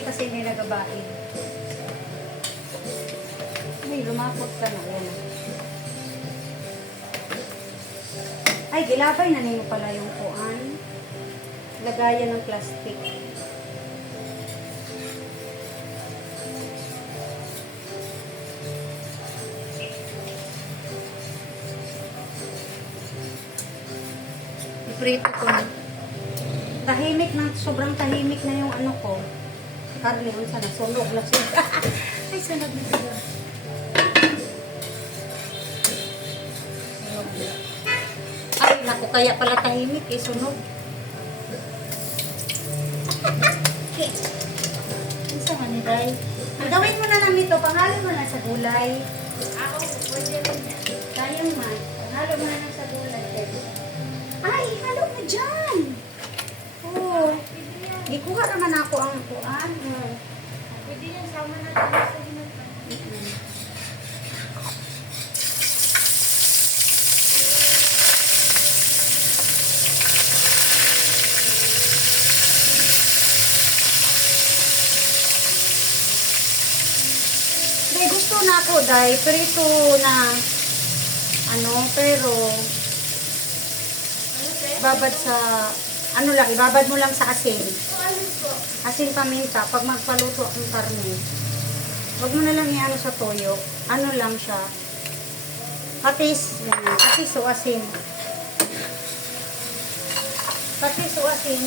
Lagi kasi hindi nagabain. Ay, lumapot ka na. Yan. Ay, gilabay na ninyo pala yung kuan. Lagayan ng plastic. Iprito ko na. Tahimik na, sobrang tahimik na yung ano ko. Karne, unsa na, sunog na siya. Ay, sunog na siya. Sunog na. Ay, naku, kaya pala tahimik eh, sunog. Okay. Unsa man ni Day? Gawin mo na lang ito, panghalo mo na sa gulay. Ako, pwede rin yan. Tayo man, panghalo mo na lang sa gulay. Ay, halo na dyan! Oh. Gikuha naman ako ang kuan. Pwede yan, sama natin sa ginagawa. Day, gusto na ako, Day. Prito na, ano, pero, Ano, sir? babad sa, ano lang, ibabad mo lang sa asin. Alin po? Asin paminta, pag magpaluto ang karne. Huwag mo na lang i-ano sa toyo. Ano lang siya. Patis. Yan. Patis o asin. Patis o asin.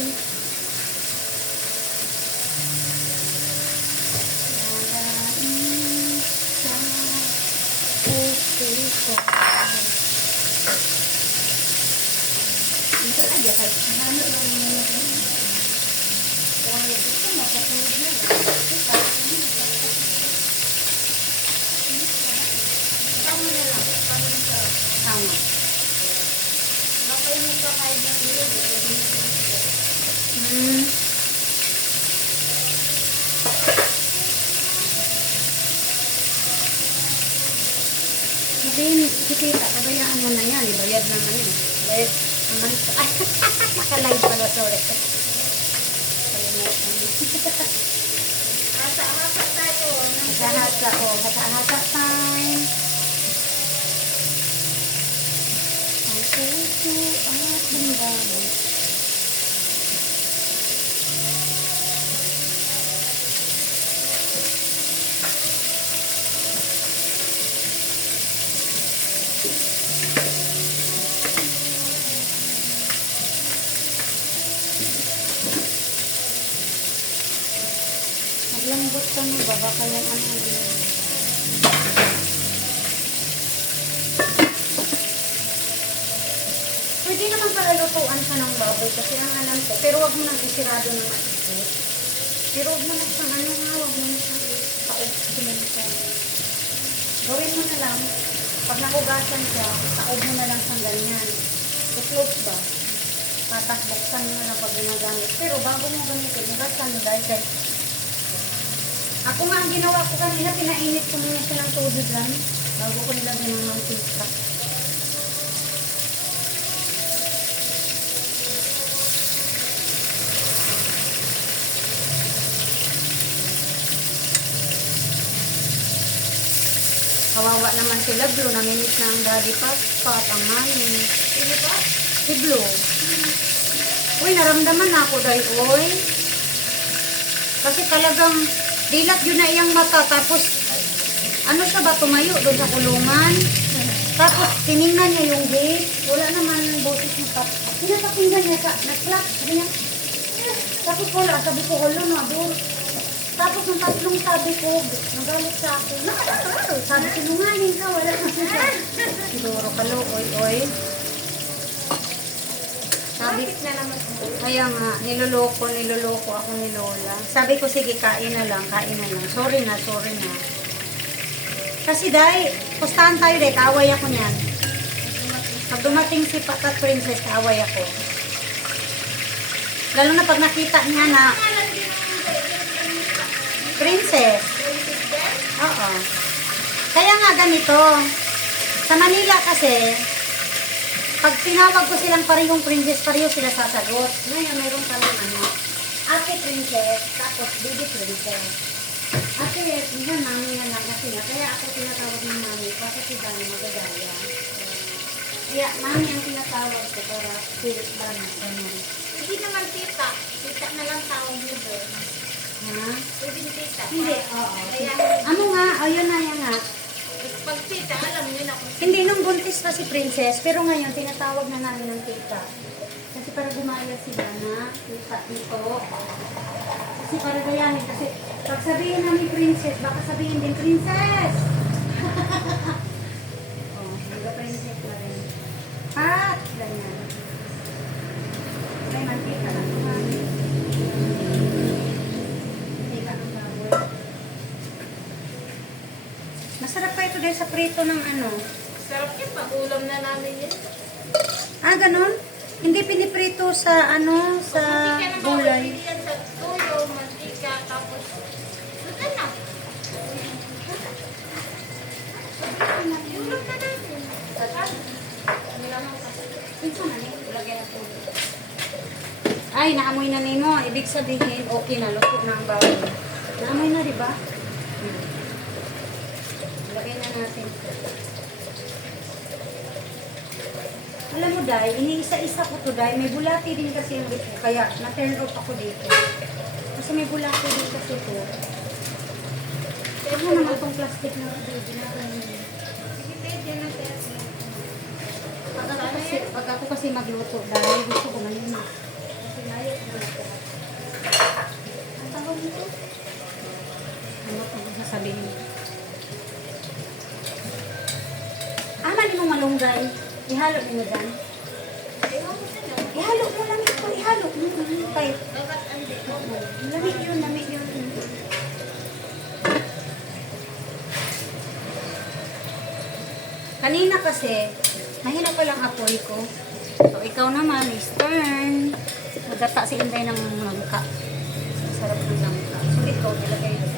Ito aja, kahit ano lang yung kung gusto mo, katulad na. Tama na lang. Paano yung sarap? Tama. Napay mo ka kahit ng ilog. Hmm. Sabihin, kitita, kabayaan mo na yan. Ibayad naman eh. Bayad naman. Ay, nakalive pala, sorry. Hasa-hasa tayo. Hasa-hasa, oh. Hasa-hasa time. Ang puso at damdamin. Maglambot ka mo ba? Baka yung ano. Pwede naman pala lutuan siya ng baboy kasi ang alam ko. Pero wag mo nang isirado ng matikot. Pero wag mo na siyang ano nga, wag mo na siyang taob siya. Gawin mo na lang. Pag nakugasan siya, taob mo na lang siyang ganyan. I-close ba? Patas buksan mo na lang pag ginagamit. Pero bago mo gamitin, hugasan mo dahil kay ako nga ang ginawa ko kanina, pinainit ko muna siya ng tubig lang bago ko nilagyan ng mantika. Kawawa naman si Blue, namimiss na ang daddy Pat, ang mami. Sino pa? Si Blue. Uy, naramdaman na ako dahil, oy. Kasi talagang dilat yun na iyang mata, tapos ano siya ba, tumayo doon sa kulungan. Tapos tiningnan niya yung gate, wala naman boses ng tap. Pinapakinggan niya, nag-clap, sabi niya. Tapos wala, sabi ko, wala na, doon. Tapos ng tatlong sabi ko, nagalit sa akin. Sabi, sinungaling ka, wala na siya. Siguro kalo, oy. Sabi, Bakit na naman po? kaya nga, niloloko ako ni Lola. Sabi ko, sige, kain na lang. Sorry na. Kasi dahil, pustahan tayo dahil, kaaway ako niyan. Pag dumating si Patat Princess, kaaway ako. Lalo na pag nakita niya na, Princess. Oo. Kaya nga ganito, sa Manila kasi, pag tinawag ko silang parehong princess, pareho sila sasagot. Ngayon, mayroon kami ano. Ate Princess, tapos Baby Princess. Ate, minsan mami na lang kasi nga. Kaya ako tinatawag ng mami kasi si Dani magagaya. Kaya mami ang tinatawag ko para spirit ba na ganun. Hindi naman tita. Tita na lang tawag mo doon. Ha? Pwede tita. Hindi, oo. Kaya, Ano nga? O, yun na yan nga. pag tita, alam niyo na kung Hindi, nung buntis pa si Princess, pero ngayon, tinatawag na namin ng tita. Kasi para gumaya sila na tita dito. Kasi para gayahin. Kasi pag sabihin namin Princess, baka sabihin din Princess! Oh, hindi Princess na rin. At, ganyan. May mantika lang. Mantika ng baboy. Masarap pa ito dahil sa prito ng ano. sarap yun. Pag-ulam na namin yun. Ah, ganun? Hindi piniprito sa ano, sa Mantika na gulay. mawala yan sa tuyo, mantika, tapos luto na. Ulam na natin. Sarap. Nilamang kasi. Pinsan na niya, lagyan na tuloy. Ay, naamoy na nimo. Ibig sabihin, okay na, luto na ang bawal. Naamoy na, di ba? Lagyan na natin. Alam mo, Day, iniisa-isa ko to, Day. May bulati din kasi yung ito. Kaya, na-turn off ako dito. Kasi may bulati din kasi ito. Ano naman itong plastic na ito? Ginagawa. Sige, pwede na tayo. Pag ako kasi magluto, dahil gusto ko malinis. Kasi layot na ako. Ang tawag nito? Ano kung sasabihin? Mali mo malunggay. Ihalo mo dyan. Ewan ko sa'yo. Ihalo mo lang ito. Ihalo mo. Kay, Dapat hindi. lamig yun, lamig yun. Kanina kasi, mahina pa lang apoy ko. So, ikaw naman, is turn. Magdata si Inday ng langka. Sarap ng langka. So, ikaw, nilagay doon.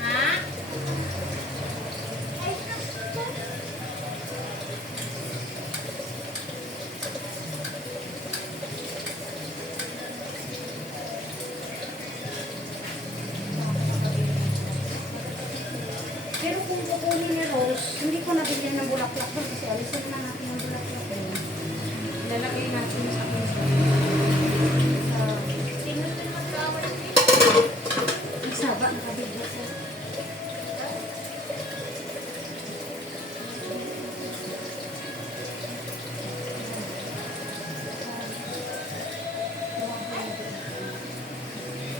Ha? Pero kung kukunin ni Rose, hindi ko nabigyan ng bulaklak doon kasi alisin na natin yung bulaklak doon. Lalagay natin sa puso. Sino ito mag-away? Ang saba, nakabigyan sa...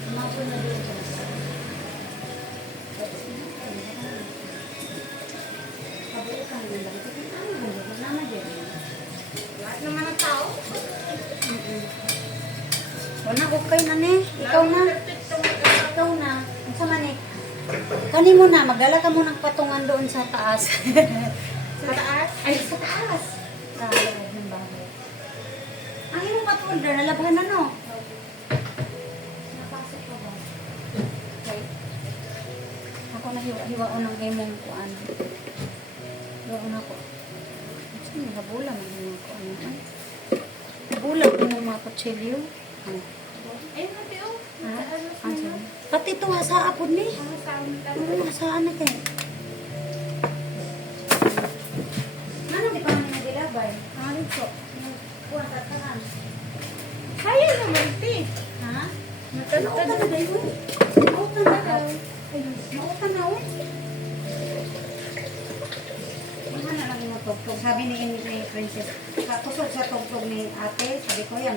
Umapon na doon. Kabuukan din lang. Ano mo? Naman din. Lahat naman ng tao. Wala, okay na ni. Ikaw na. Perfecto mo ito. Ikaw na. Ang sama ni. Kani mo na. Magdala ka mo ng patungan doon sa taas. Sa taas? Ay, sa taas. Sa loob ng bahay. Ang iyong patulder, nalabhan na no? Napasok ka ba? Okay. Ako na hiwa-hiwao ng imong kuan. Hiwaon ako. Saan yung nabula mo yung mga kuan? Nabula ko ng mga kutsilyo. Ayun na, Teo. Ha? Alas Ang na. sabi. Pati ito, hasa po ni. Ang sound ka. Oo, hasaan na kayo. Ano, di pa namin nagilabay? Ano po? Kuha sa tahan. Kaya naman, Te. Ha? Nautan Nautan na ba yun? Nautan na daw. Ayun, nautan na ulit. Mga na lang yung tugtog. Sabi ni Princess, katusod sa tugtog ni ate, sabi ko yan,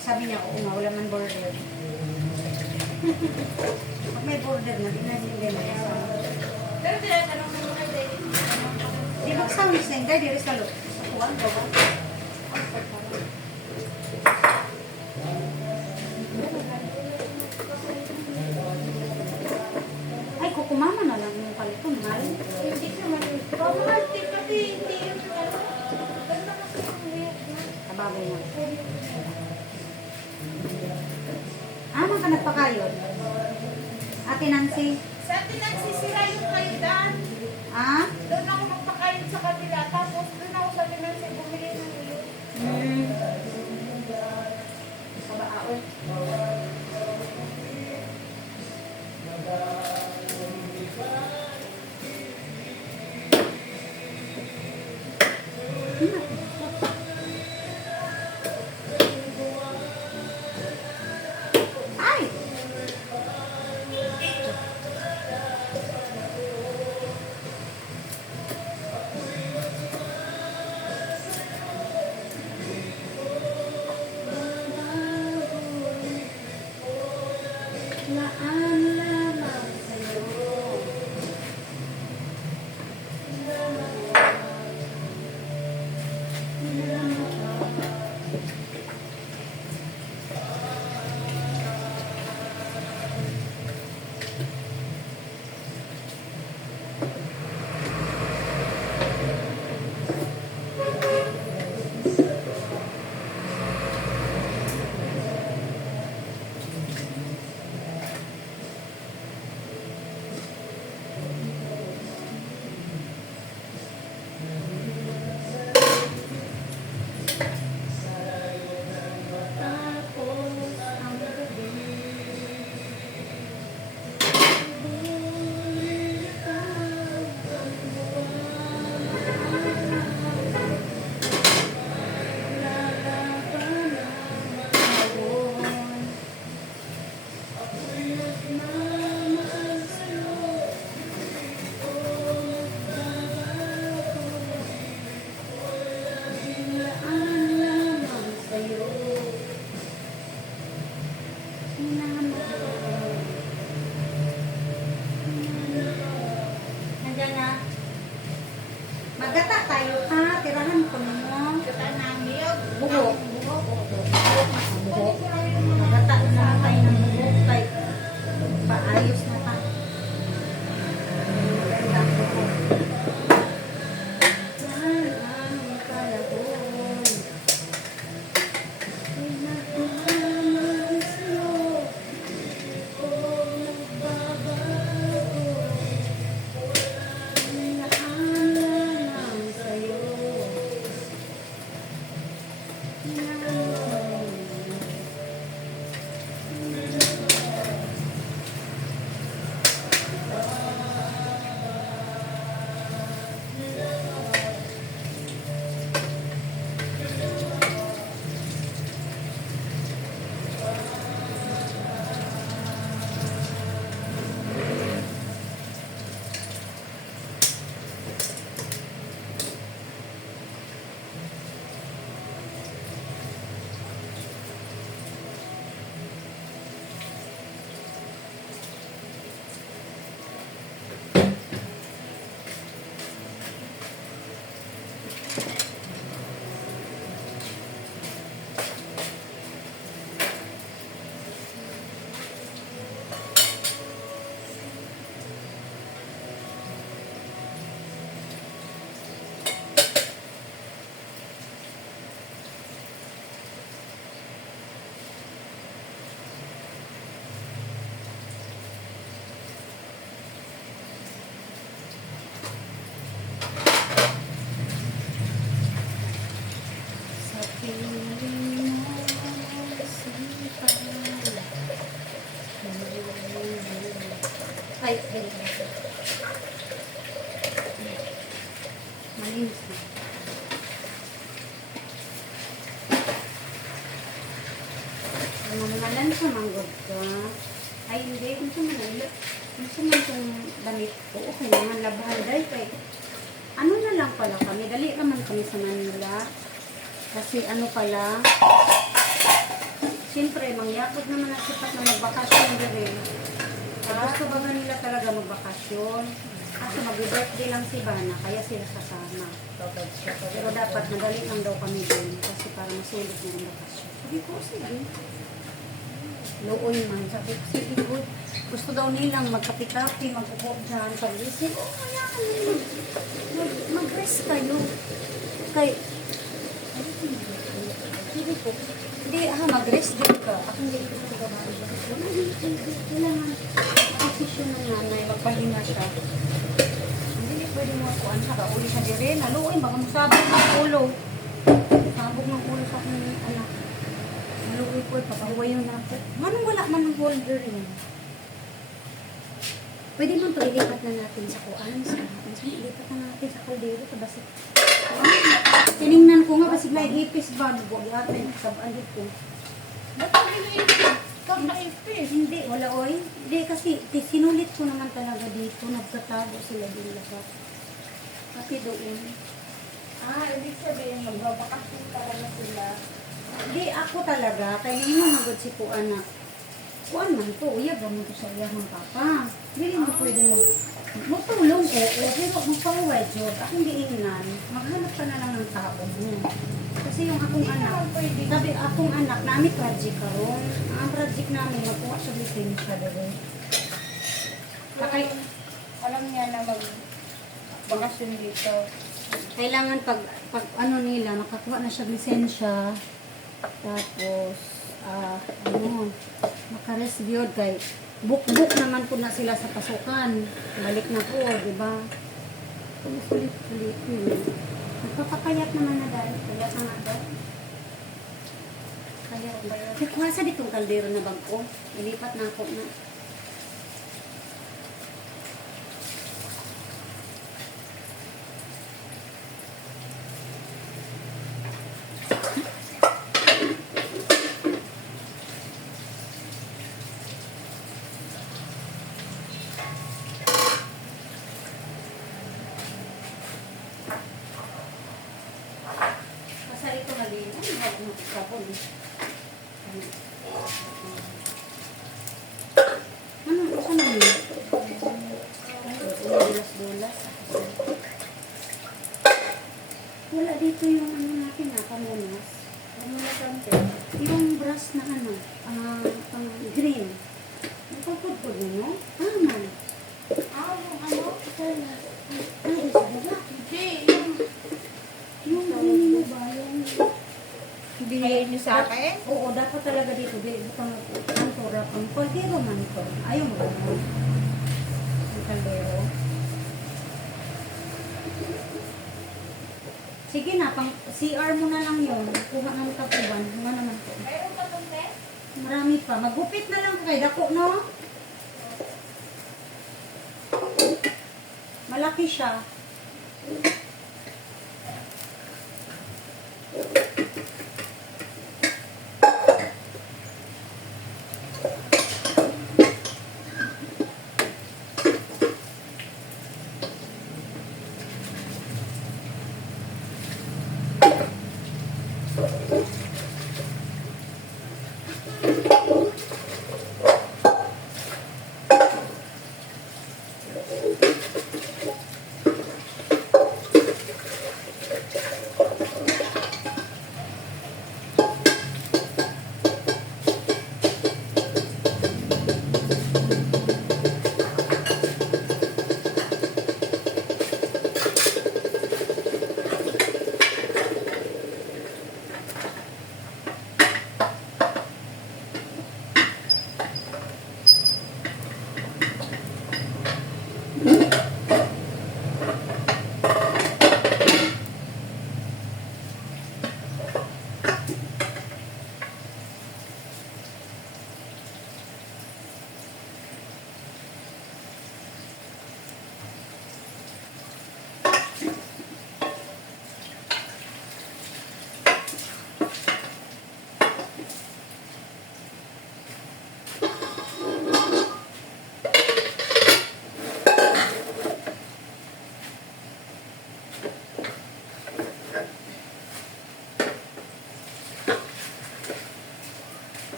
sabi niya, oo nga, wala man border. Pag may border na, di na hindi na. Pero tinatanong mo na, Te. Di ba sa unis na hindi, di sa loob. Sa kuwan, ba ba? Ay, kukumama na lang yung palito, mahal. Hindi naman. Pamahal, Te, kasi hindi yun. bagay na. Ano ka nagpakayod? Ate Nancy? Sa atin ang sisira yung kaidan. Ah? Doon ako magpakain sa kabila. Tapos doon ako sa Pinansi bumili ng ilo. Hmm. Kabaon. Ay! Laan lamang sa'yo. Tapos ang gabi Nandiyan na. Magata tayo ha. Tirahan ko mo. Kata ng niyog. Buho. Buho. Magata na tayo ng buhok. Kay paayos na ta. Yan ang kalahon. Pinagmamahal sa'yo. Kung nagbabago. Naalang sa'yo. Sa piling mo sipan. Ay, malinis na. Mangalan sa manggod ka. Ay, hindi. Kung sa manalo. Kung sa man itong damit ko, okay naman labahan dahil kay ano na lang pala kami. Dali naman kami sa Manila. Kasi ano pala, siyempre, mangyakot naman ang sipat na magbakasyon rin. Gusto ba nga nila talaga magbakasyon? Kasi mag-birthday lang si Bana, kaya sila kasama. Pero dapat madali lang daw kami din kasi para masulit na ang bakasyon. Sabi ko, sige. Looy man. Sabi ko, sige, good. Gusto daw nilang magkapi-kapi, mag-upo dyan, pag-isip. Oh, kaya kami mag-rest kayo. Kay, Hindi po. Hindi, mag-rest din ka. Ako hindi ko ito gawin. Kailangan posisyon ng nanay, magpahinga siya. Hindi pwede mo ako, sa kauli siya di rin. Haluin, baka masabog ng ulo. Sabog ng ulo sa aking anak. Haluin ko, papahuway yung napo. Manong wala man ng holder yun. Pwede man to ilipat na natin sa kuan. Ilipat na natin sa kaldero. Basta Tiningnan ko nga kasi may ipis ba? Buwag natin, sabaan dito. ba't hindi na ipis? Kag na ipis. Hindi, wala oy. Hindi kasi sinulit ko naman talaga dito. Nagtatago sila din lahat. Pati doon. Ibig sabihin, magbabakasyon talaga sila. Hindi ako talaga. Kaya hindi magod si Kuan na. Kuan man to. Uyab ba mo to sa iyang mga papa. Hindi mo pwede magtulong ko. Pero magpahuway job. Akong giingnan. Maghanap ka na lang ng tao mo. Kasi yung akong anak. Sabi akong anak, namin project karon. Ang project namin, magkuha siya lisensya doon. Alam niya na magbakasyon dito. Kailangan pag ano nila, makakuha na siya lisensya. Tapos, makaresbyod kay book naman po na sila sa pasukan. Balik na po, di ba? Sulit-sulit yun. Nagpapakayat naman na dahil. Kayat na nga dahil. Kayat ba yun? Kasi kuha sa ditong kaldero na bag ko. Ilipat na ako na. Ito mali. Ano ba? Sabon. Ano? Saan na yun? Dulas-dulas. Wala dito yung ano natin na pamunas. Pamunas ang Yung brush na ano, pang green. Nagpapudpud mo, no? Man. yung ano? Ay, isa ba? Hindi, Yung green mo ba? Yung... binigay niyo sa akin? Oo, dapat talaga dito. Bukang ang turap. Ang kaldero man ito. Ayaw mo ba? Ang kaldero. Sige na, pang CR mo na lang yun. Kuha ng tapuban. Kuha naman po. Mayroon pa itong te? Marami pa. Magupit na lang kay dako, no? Malaki siya.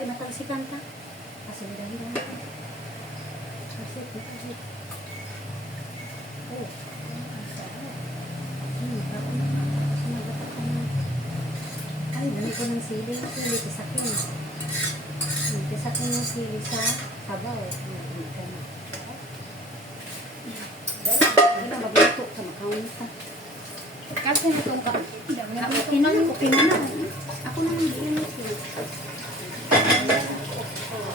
Ay, matalsikan ka. Kasi dahil lang. Kasi, kasi. Oh, ang sarap. Ako na. Sinagot ako na. Ay, dami ko ng sili. Sili, kisakin. Kisakin yung sili sa sabaw. Dahil na, magluto Kasi nitong ka. Ako, okay na. Ako naman iinit ko.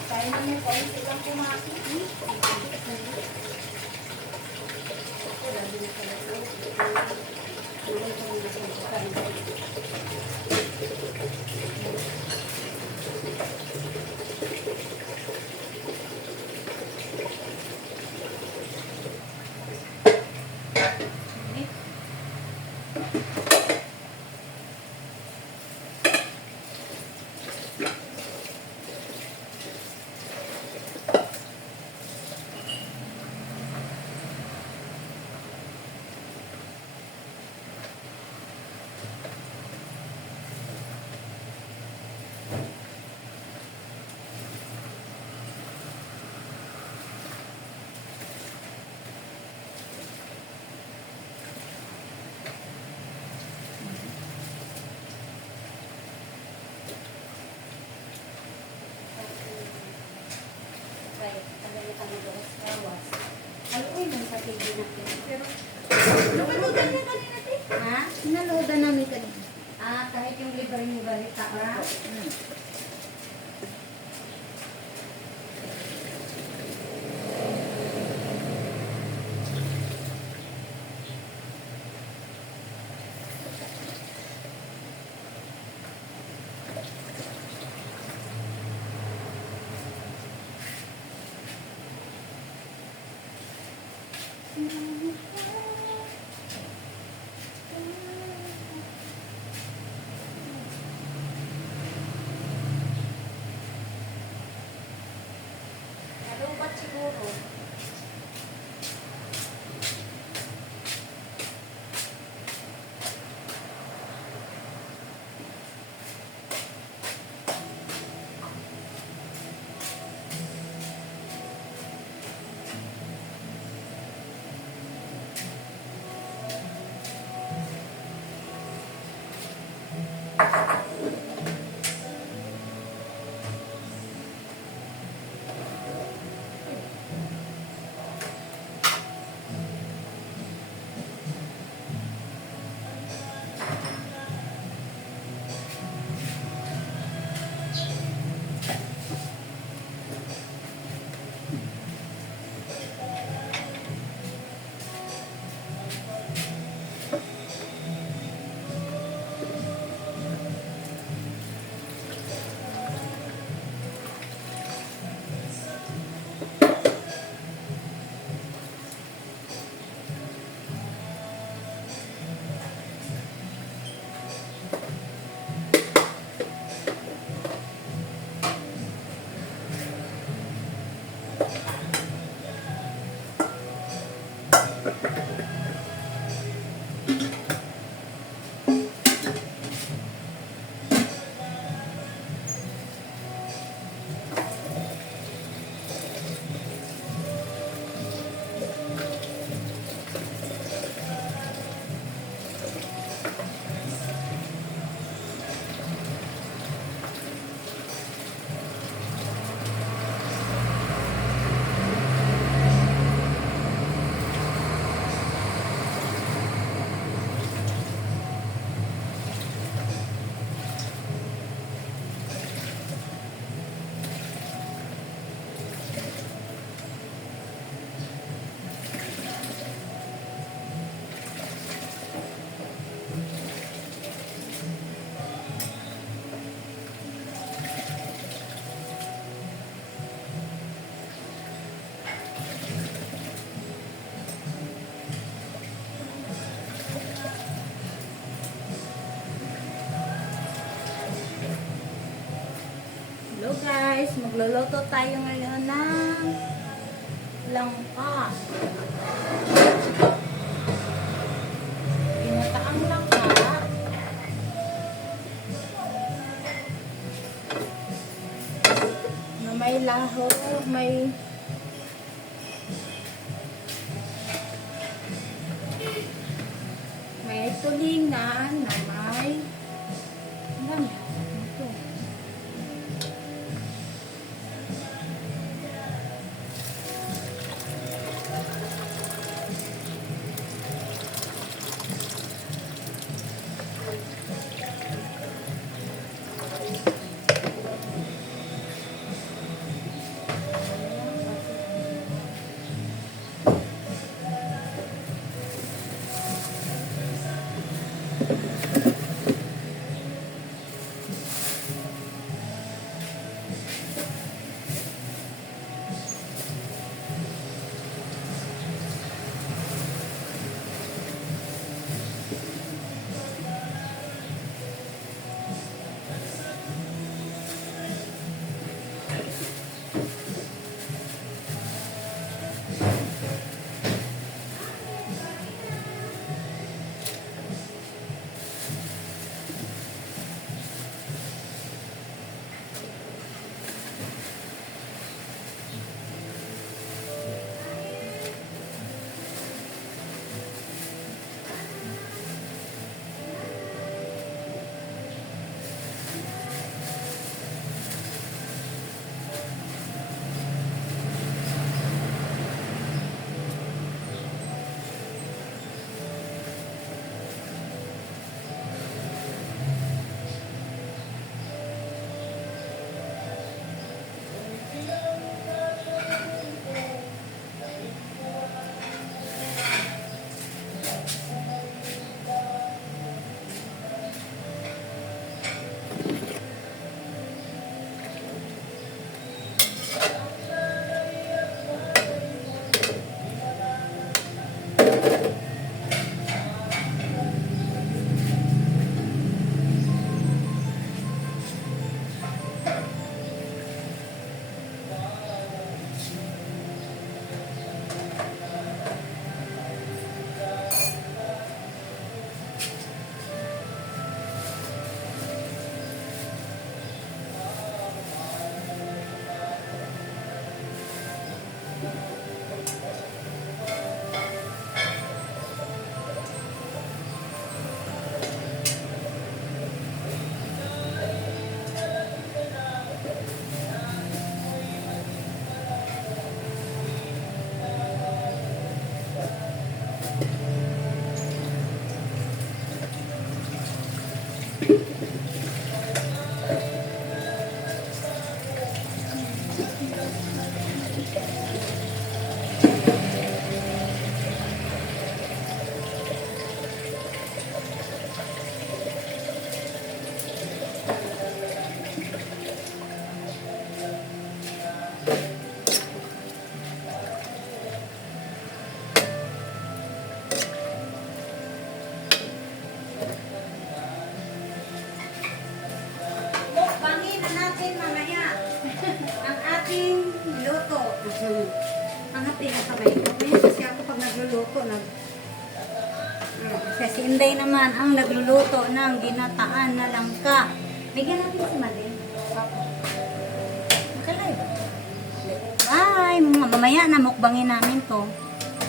Kaya na mo kayo silang kumain. Haluin lang sa TV natin. Pero, naludan niya kanina, te. Ha? Naludan namin kanina. Kahit yung liver yung balita, ha? Nalubat siguro. Hello guys, magluluto tayo ngayon ng langka. Ginataang langka. Na may laho, may tulingan, na may ano ito? Mukbangin na natin mamaya ang ating luto. Ang hati na sabay. Ngayon kasi ako pag nagluluto, kasi si Inday naman ang nagluluto ng ginataan na langka. Bigyan natin si Maday. Makalay ba? Bye! Mamaya na mukbangin namin to.